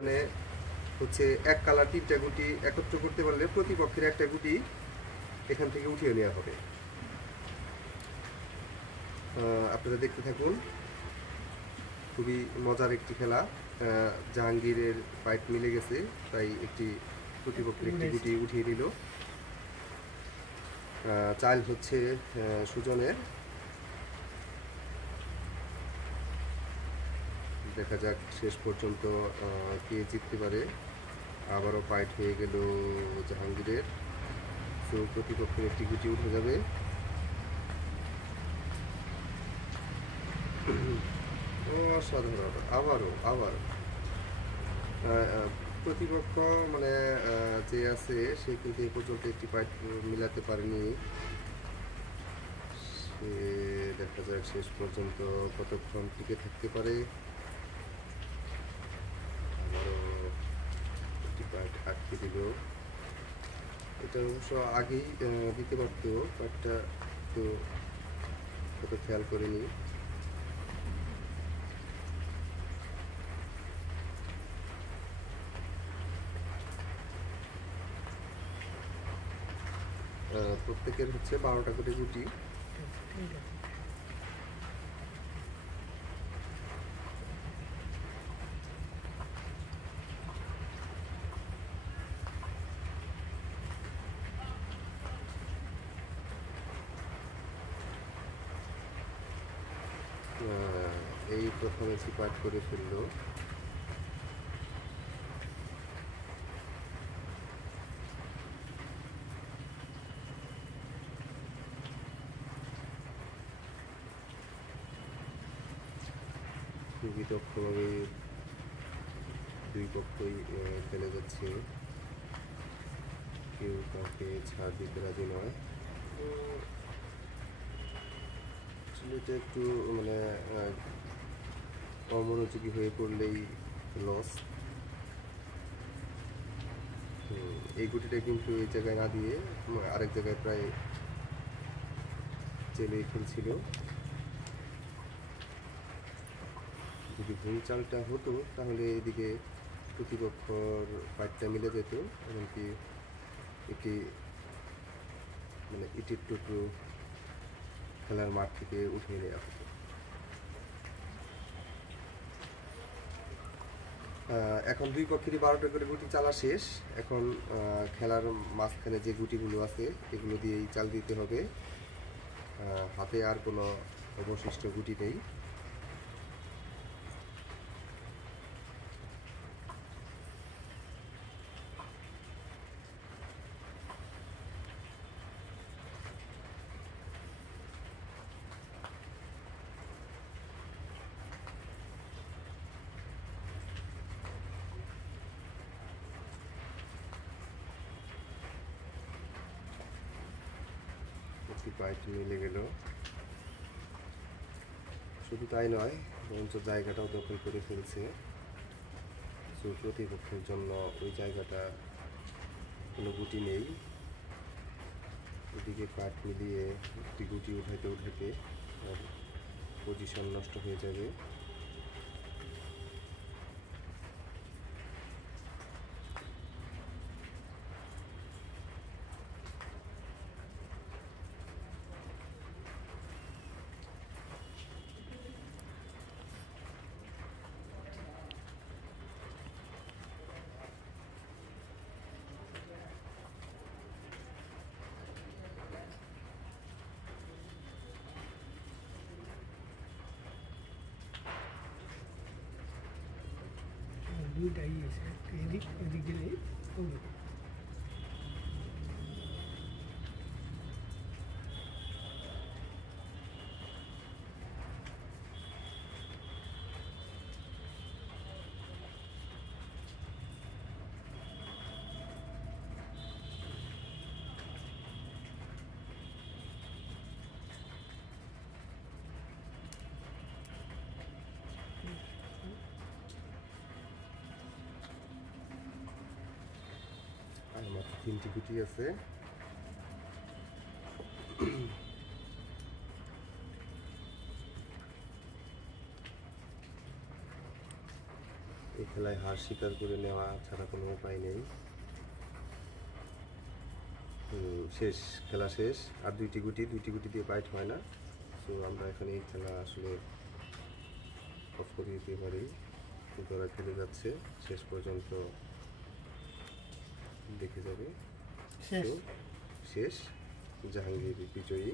মানে হচ্ছে এক কালার তিনটা গুটি একত্র করতে পারলে প্রতিপক্ষের একটা গুটি এখান থেকে উঠিয়ে নেওয়া হবে। আপনারা দেখতে থাকুন, খুবই মজার একটি খেলা। জাহাঙ্গীরের পাইপ মিলে গেছে, তাই প্রতিপক্ষের একটি গুটি উঠিয়ে নিল। চাল হচ্ছে সুজনের। দেখা যাক শেষ পর্যন্ত কে জিততে পারে। আবারও পয়েন্ট হয়ে গেল জাহাঙ্গীরের। তো প্রতিপক্ষের একটি গুটি উঠে যাবে। অসাধারণ, আবারও প্রতিপক্ষ মানে যে আছে সে কিন্তু এ পর্যন্ত একটি পয়েন্ট মিলাতে পারেনি। সে দেখা যাক শেষ পর্যন্ত কতক্ষণ টিকে থাকতে পারে। আবারও একটি পয়েন্ট আটকে দিল। এটা অবশ্য আগেই দিতে পারত, পয়েন্টটা তো কত খেয়াল করিনি। প্রত্যেকের হচ্ছে 12টা করে গুটি। এই প্রথমে সিপাট করে ফেললো। খুবই দক্ষভাবে দুই পক্ষই খেলে যাচ্ছে, কেউ কাউকে ছাড় দিতে রাজি নয়। আসলে এটা একটু মানে অমনোযোগী হয়ে পড়লেই লস। এই গুটিটা কিন্তু এই জায়গায় না দিয়ে আরেক জায়গায় প্রায় চেলে খেলছিল। যদি ভুল চালটা হতো তাহলে এদিকে প্রতিপক্ষর ফাইটটা মিলে যেত, এমনকি একটি মানে ইটের টুকরো খেলার মাঠ থেকে উঠিয়ে নেওয়া হতো। এখন দুই পক্ষেরই 12টা করে গুটি চালা শেষ। এখন খেলার মাঝখানে যে গুটিগুলো আছে এগুলো দিয়েই চাল দিতে হবে। হাতে আর কোনো অবশিষ্ট গুটি নেই। একটি পয়েন্ট মিলে গেল। শুধু তাই নয়, বরঞ্চ জায়গাটাও দখল করে ফেলছে। তো প্রতিপক্ষের জন্য ওই জায়গাটা কোনো গুটি নেই। এদিকে কাঠ মিলিয়ে একটি গুটি উঠাইতে আর পজিশন নষ্ট হয়ে যাবে। দুইটাই আছে, এদিক ওদিক গেলে হবে। আর মাত্র 3টি গুটি আছে। এখানে খেলায় হার স্বীকার করে নেওয়া ছাড়া কোনো উপায় নেই। শেষ, খেলা শেষ। আর দুইটি গুটি দিয়ে বাইট হয় না। তো আমরা এখানে এই খেলা আসলে অফ করে দিতে পারি, কিন্তু ওরা খেলে যাচ্ছে, শেষ পর্যন্ত দেখে যাবে। শেষ। তো শেষ, জাহাঙ্গীর বিজয়ী।